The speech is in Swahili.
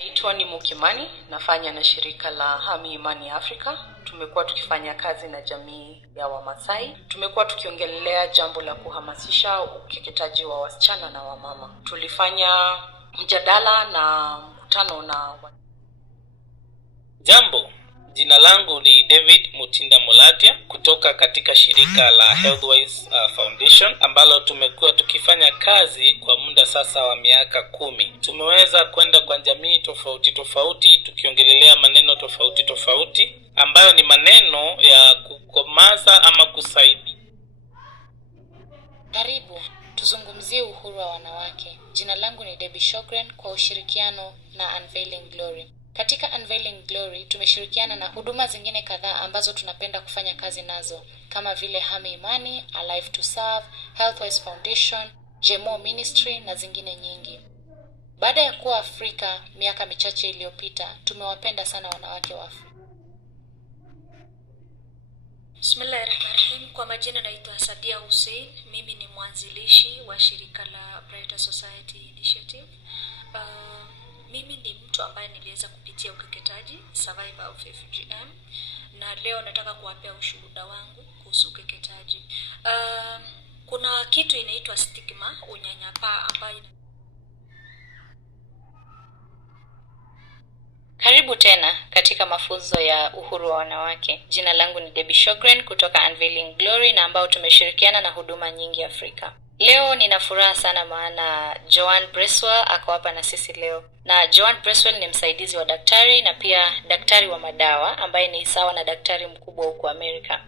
Naitwa ni Mukimani, nafanya na shirika la Hami Imani Africa. Tumekuwa tukifanya kazi na jamii ya Wamasai. Tumekuwa tukiongelea jambo la kuhamasisha ukeketaji wa wasichana na wamama. Tulifanya mjadala na mkutano na Jambo, jina langu ni David Mutinda Molatia kutoka katika shirika la Healthwise Foundation ambalo tumekuwa tukifanya kazi kwa muda sasa wa miaka 10. Tumeweza kwenda kwa jamii tofauti tofauti tukiongelelea maneno tofauti tofauti ambayo ni maneno ya kukomaza ama kusaidia. Karibu, tuzungumzie uhuru wa wanawake. Jina langu ni Debbie Shogren kwa ushirikiano na Unveiling Glory. Katika Unveiling Glory tumeshirikiana na huduma zingine kadhaa ambazo tunapenda kufanya kazi nazo kama vile Hami Imani, Alive to Serve, Healthwise Foundation, Jemo Ministry na zingine nyingi. Baada ya kuwa Afrika miaka michache iliyopita, tumewapenda sana wanawake wa Afrika. Bismillahirrahmanirrahim. Kwa majina naitwa Sadia Hussein. Mimi ni mwanzilishi wa shirika la Brighter Society Initiative. Mimi ni mtu ambaye niliweza kupitia ukeketaji, survivor of FGM, na leo nataka kuwapea ushuhuda wangu kuhusu ukeketaji. Kuna kitu inaitwa stigma, unyanyapaa ambayo. Karibu tena katika mafunzo ya uhuru wa wanawake. Jina langu ni Debbie Shogren kutoka Unveiling Glory na ambao tumeshirikiana na huduma nyingi Afrika. Leo nina furaha sana maana Joanne Bresswell ako hapa na sisi leo. Na Joanne Bresswell ni msaidizi wa daktari na pia daktari wa madawa ambaye ni sawa na daktari mkubwa huko Amerika.